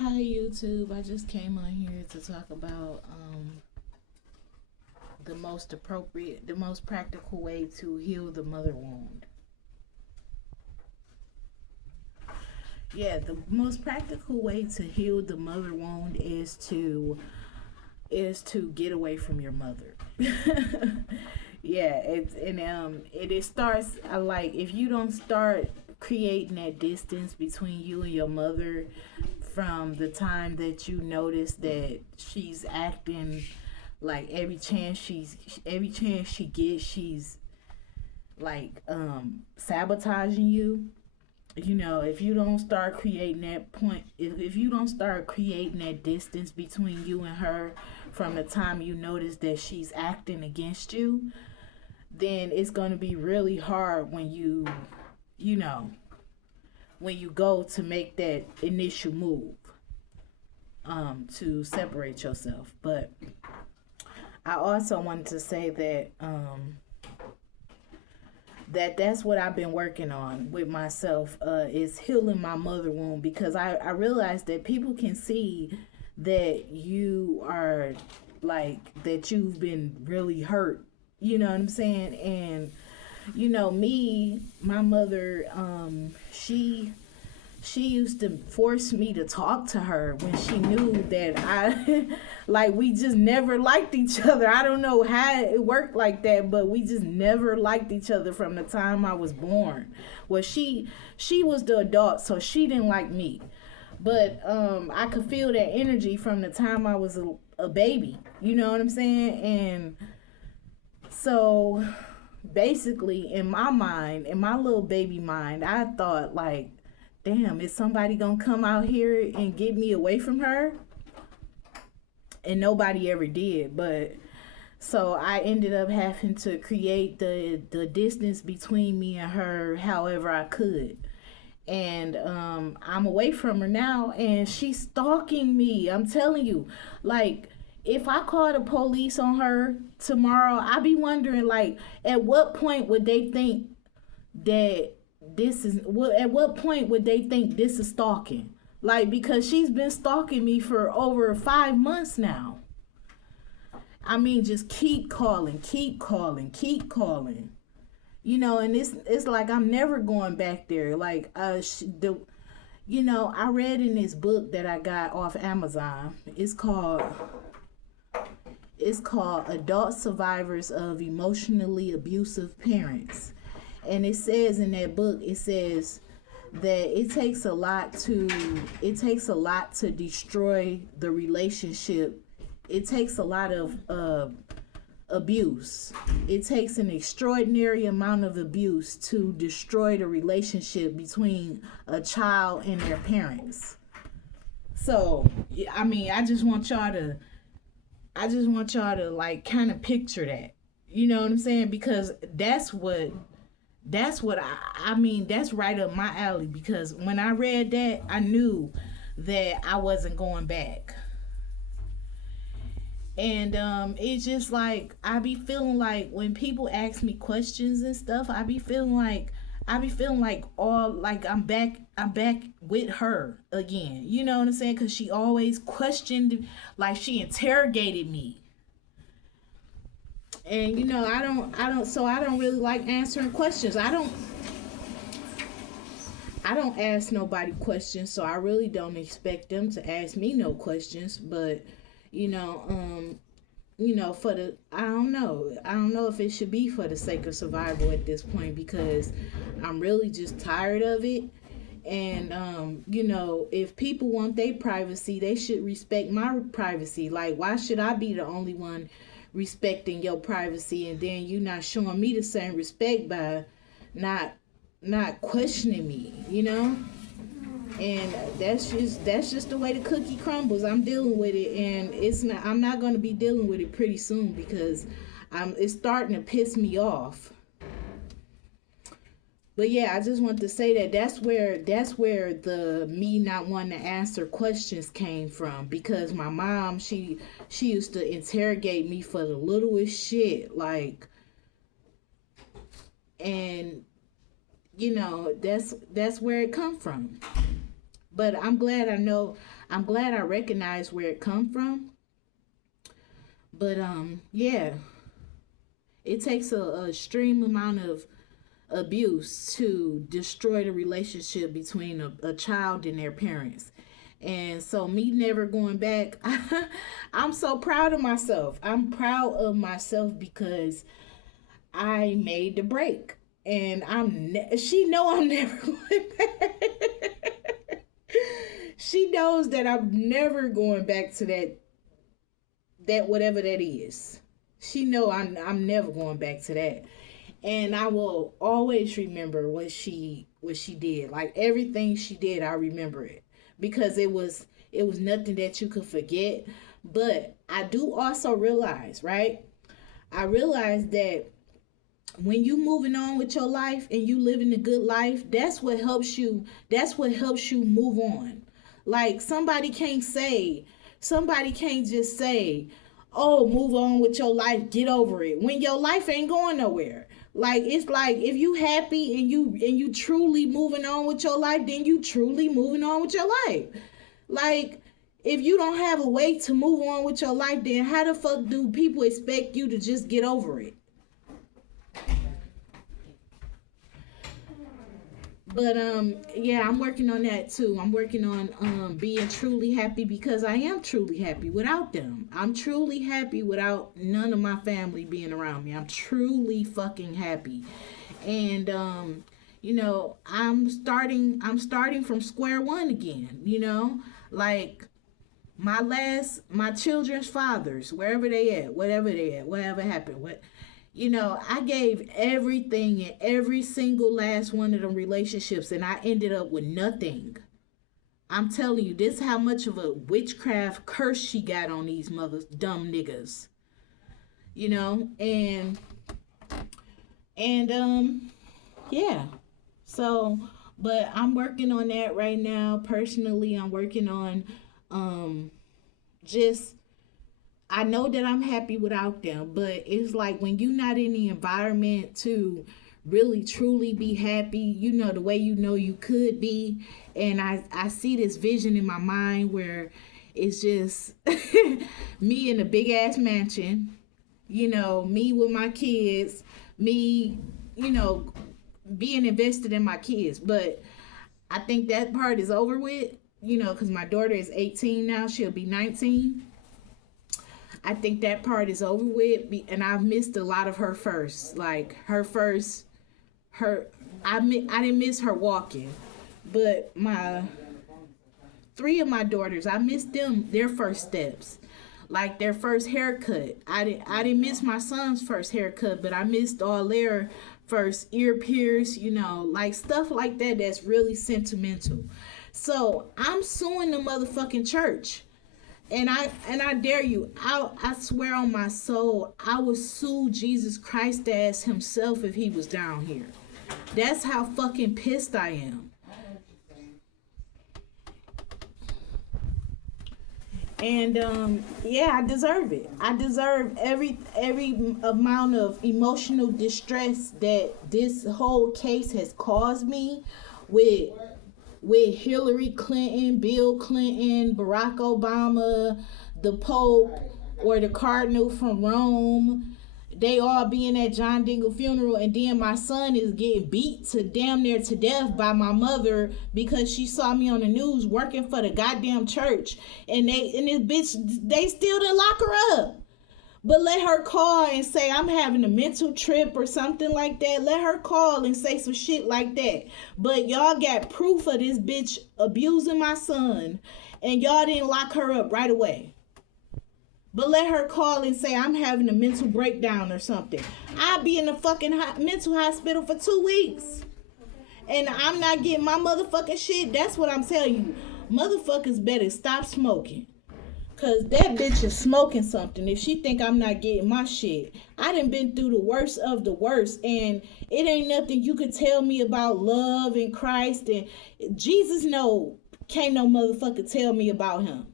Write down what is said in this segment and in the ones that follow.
Hi YouTube. I just came on here to talk about the most appropriate, the most practical way to heal the mother wound. Yeah, the most practical way to heal the mother wound is to get away from your mother. Yeah, it starts like if you don't start creating that distance between you and your mother from the time that you notice that she's acting like every chance she gets she's like sabotaging you. You know, if you don't start creating that point, if you don't start creating that distance between you and her from the time you notice that she's acting against you, then it's going to be really hard when you know when you go to make that initial move to separate yourself. But I also wanted to say that that's what I've been working on with myself, is healing my mother wound, because I realized that people can see that you are like that you've been really hurt. You know what I'm saying? And me, my mother, she used to force me to talk to her when she knew that I like we just never liked each other. I don't know how it worked like that, but we just never liked each other from the time I was born. Well, she was the adult, so she didn't like me. But I could feel that energy from the time I was a baby. You know what I'm saying? And so basically in my mind, in my little baby mind, I thought like, damn, is somebody gonna come out here and get me away from her? And nobody ever did. But so I ended up having to create the distance between me and her however I could. And I'm away from her now, and she's stalking me. I'm telling you, like, if I call the police on her tomorrow, I be wondering, like, at what point would they think that this is at what point would they think this is stalking? Like, because she's been stalking me for over 5 months now. I mean, just keep calling, keep calling, keep calling. And it's like I'm never going back there. Like I read in this book that I got off Amazon. It's called Adult Survivors of Emotionally Abusive Parents. And it says in that book, it says that it takes a lot to destroy the relationship. It takes a lot of abuse. It takes an extraordinary amount of abuse to destroy the relationship between a child and their parents. So, I mean, I just want y'all to like kind of picture that. You know what I'm saying? Because that's what I mean, that's right up my alley, because when I read that, I knew that I wasn't going back. And it's just like I be feeling like when people ask me questions and stuff, I be feeling like all like I'm back with her again. You know what I'm saying? Cuz she always questioned, like she interrogated me. And I don't really like answering questions. I don't ask nobody questions, so I really don't expect them to ask me no questions. But you know, for the I don't know if it should be for the sake of survival at this point, because I'm really just tired of it. And if people want their privacy, they should respect my privacy. Like, why should I be the only one respecting your privacy, and then you not showing me the same respect by not not questioning me? And that's just the way the cookie crumbles. I'm dealing with it, and I'm not going to be dealing with it pretty soon, because it's starting to piss me off. But yeah, I just want to say that that's where the me not wanting to answer questions came from, because my mom, she used to interrogate me for the littlest shit, like. And that's where it come from. But I'm glad I know. I'm glad I recognize where it come from. But yeah, it takes a extreme amount of abuse to destroy the relationship between a child and their parents. And so me never going back, I'm so proud of myself. I'm proud of myself because I made the break. And she know I'm never going back. She knows that I'm never going back to that whatever that is. She know I'm never going back to that. And I will always remember what she did. Like everything she did, I remember it because it was nothing that you could forget. But I do also realize, right? I realize that when you moving on with your life and you living a good life, that's what helps you move on. Like somebody can't just say, oh, move on with your life, get over it, when your life ain't going nowhere. Like it's like if you happy and you truly moving on with your life, then you truly moving on with your life. Like if you don't have a way to move on with your life, then how the fuck do people expect you to just get over it? But yeah, I'm working on that too. I'm working on being truly happy because I am truly happy without them. I'm truly happy without none of my family being around me. I'm truly fucking happy. And I'm starting from square one again, Like my children's fathers, wherever they at, whatever they at, whatever happened, I gave everything in every single last one of them relationships, and I ended up with nothing. I'm telling you, this how much of a witchcraft curse she got on these mothers, dumb niggas, and yeah. So, but I'm working on that right now. Personally, I'm working on um just I know that I'm happy without them, but it's like when you're not in the environment to really truly be happy, the way you could be. And I see this vision in my mind where it's just me in a big ass mansion, me with my kids, me, you know, being invested in my kids. But I think that part is over with, because my daughter is 18 now, she'll be 19. I think that part is over with, and I've missed a lot of her first. Like her first, her I didn't miss her walking, but my three of my daughters, I missed their first steps, like their first haircut. I didn't miss my son's first haircut, but I missed all their first ear pierce, like stuff like that. That's really sentimental. So I'm suing the motherfucking church. And I dare you, I swear on my soul, I would sue Jesus Christ as himself if he was down here. That's how fucking pissed I am. And yeah, I deserve it. I deserve every amount of emotional distress that this whole case has caused me with Hillary Clinton, Bill Clinton, Barack Obama, the Pope, or the Cardinal from Rome. They all being at John Dingle funeral, and then my son is getting beat to damn near to death by my mother because she saw me on the news working for the goddamn church, and this bitch, they still didn't lock her up. But let her call and say I'm having a mental trip or something like that. Let her call and say some shit like that. But y'all got proof of this bitch abusing my son, and y'all didn't lock her up right away. But let her call and say I'm having a mental breakdown or something. I'll be in the fucking mental hospital for 2 weeks. And I'm not getting my motherfucking shit. That's what I'm telling you. Motherfuckers better stop smoking. Cause that bitch is smoking something. If she think I'm not getting my shit, I done been through the worst of the worst, and it ain't nothing you could tell me about love and Christ and Jesus. No, can't no motherfucker tell me about him.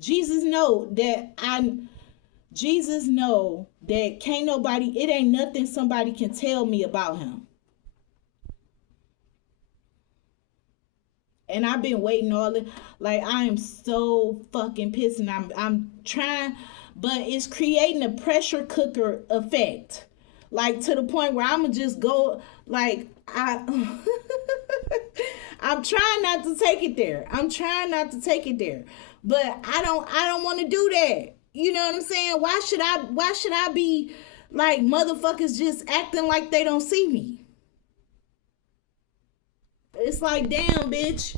Jesus know that I. Jesus know that can't nobody. It ain't nothing somebody can tell me about him. And I've been waiting all the, like, I am so fucking pissed, and I'm trying, but it's creating a pressure cooker effect, like to the point where I'ma just go, like, I'm trying not to take it there. I'm trying not to take it there. But I don't want to do that. You know what I'm saying? Why should I be like motherfuckers just acting like they don't see me? It's like, damn, bitch.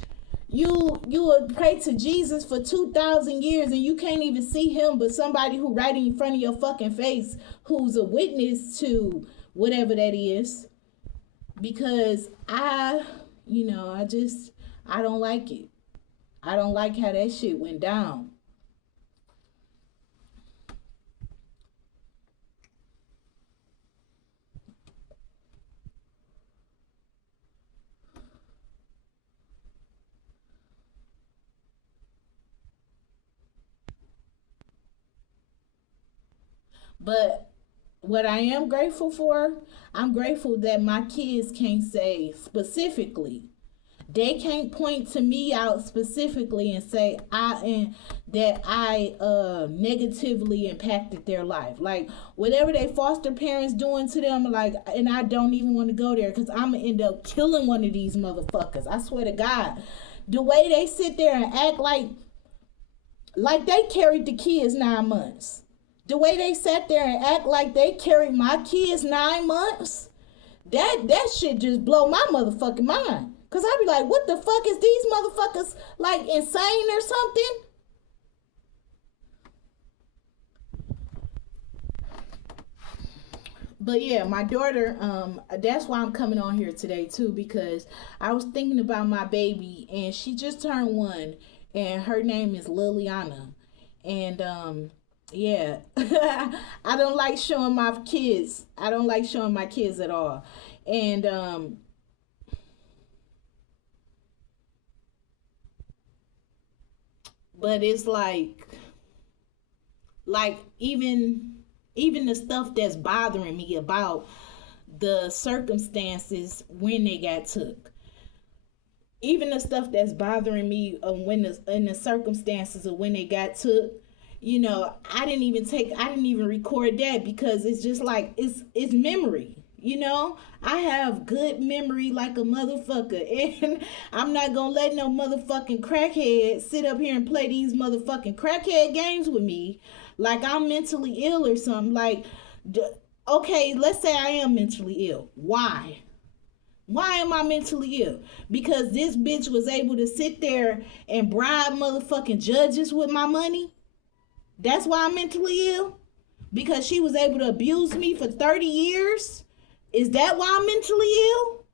You would pray to Jesus for 2,000 years and you can't even see him, but somebody who right in front of your fucking face who's a witness to whatever that is. Because I don't like it. I don't like how that shit went down. But what I am grateful for, I'm grateful that my kids can't say specifically. They can't point to me out specifically and say I negatively impacted their life. Like whatever they foster parents doing to them, like, and I don't even want to go there because I'm gonna end up killing one of these motherfuckers. I swear to God, the way they sit there and act like they carried the kids 9 months. The way they sat there and act like they carried my kids 9 months, that shit just blow my motherfucking mind. Cause I be like, what the fuck is these motherfuckers like insane or something? But yeah, my daughter, that's why I'm coming on here today too, because I was thinking about my baby and she just turned 1 and her name is Liliana. And yeah, I don't like showing my kids. I don't like showing my kids at all. And but it's like even the stuff that's bothering me about the circumstances when they got took, even the stuff that's bothering me when in the circumstances of when they got took, I didn't even record that because it's just like it's memory. I have good memory like a motherfucker, and I'm not gonna let no motherfucking crackhead sit up here and play these motherfucking crackhead games with me like I'm mentally ill or something. Like, okay, let's say I am mentally ill. Why? Why am I mentally ill? Because this bitch was able to sit there and bribe motherfucking judges with my money? That's why I'm mentally ill? Because she was able to abuse me for 30 years? Is that why I'm mentally ill?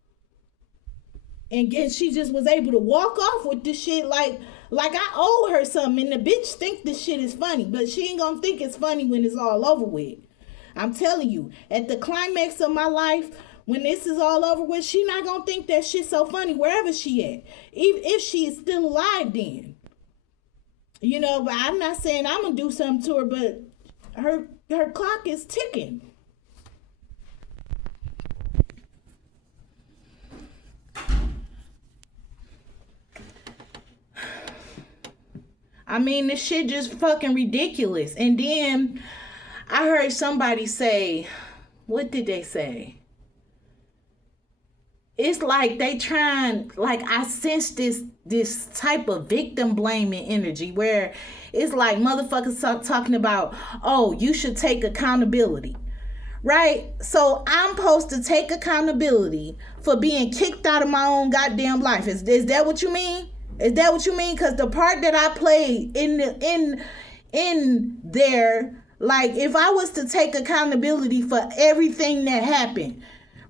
And she just was able to walk off with this shit like I owe her something. And the bitch think this shit is funny, but she ain't gonna think it's funny when it's all over with. I'm telling you, at the climax of my life, when this is all over with, she not gonna think that shit so funny wherever she at. Even if she is still alive then. But I'm not saying I'm gonna do something to her, but her clock is ticking. I mean, this shit just fucking ridiculous. And then I heard somebody say, what did they say? It's like they trying, like I sense this type of victim blaming energy where it's like motherfuckers talking about, oh, you should take accountability. Right? So I'm supposed to take accountability for being kicked out of my own goddamn life. Is that what you mean? Is that what you mean? Because the part that I played in there, like if I was to take accountability for everything that happened,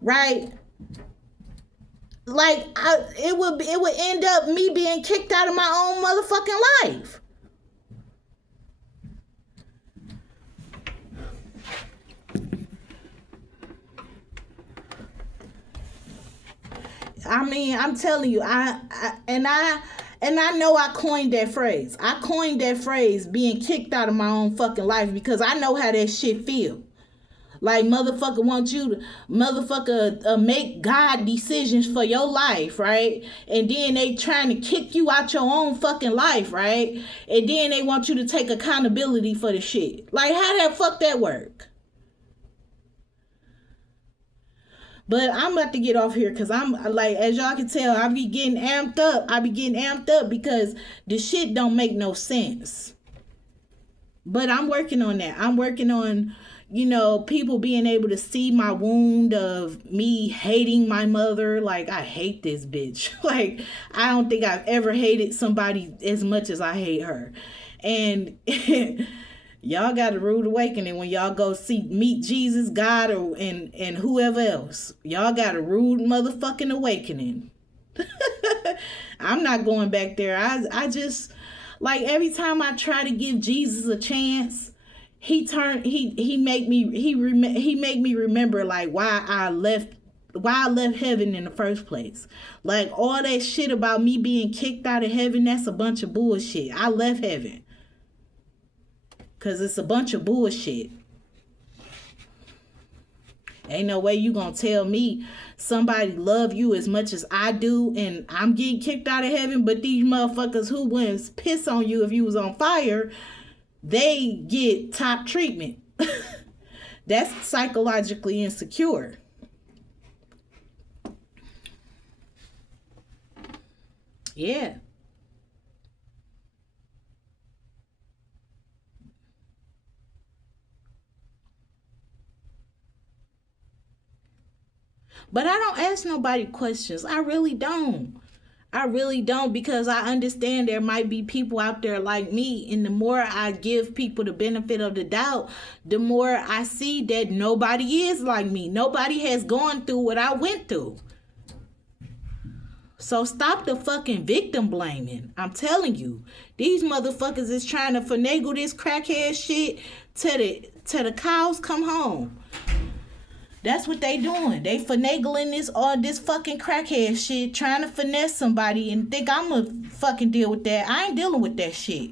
right? Like it would end up me being kicked out of my own motherfucking life. I mean, I'm telling you, I know I coined that phrase. I coined that phrase, being kicked out of my own fucking life, because I know how that shit feel. Like motherfucker want you to make God decisions for your life, right? And then they trying to kick you out your own fucking life, right? And then they want you to take accountability for the shit. Like how that fuck that work? But I'm about to get off here because I'm like, as y'all can tell, I be getting amped up. I be getting amped up because the shit don't make no sense. But I'm working on that. I'm working on, people being able to see my wound of me hating my mother. Like, I hate this bitch. Like, I don't think I've ever hated somebody as much as I hate her. And y'all got a rude awakening when y'all go meet Jesus, God, and whoever else. Y'all got a rude motherfucking awakening. I'm not going back there. I just, like, every time I try to give Jesus a chance, he make me remember like why I left heaven in the first place. Like all that shit about me being kicked out of heaven, that's a bunch of bullshit. I left heaven. Cause it's a bunch of bullshit. Ain't no way you gonna tell me somebody love you as much as I do and I'm getting kicked out of heaven, but these motherfuckers who wouldn't piss on you if you was on fire, they get top treatment. That's psychologically insecure. Yeah. But I don't ask nobody questions. I really don't. I really don't, because I understand there might be people out there like me. And the more I give people the benefit of the doubt, the more I see that nobody is like me. Nobody has gone through what I went through. So stop the fucking victim blaming. I'm telling you, these motherfuckers is trying to finagle this crackhead shit till the cows come home. That's what they doing. They finagling this fucking crackhead shit, trying to finesse somebody and think I'm gonna fucking deal with that. I ain't dealing with that shit.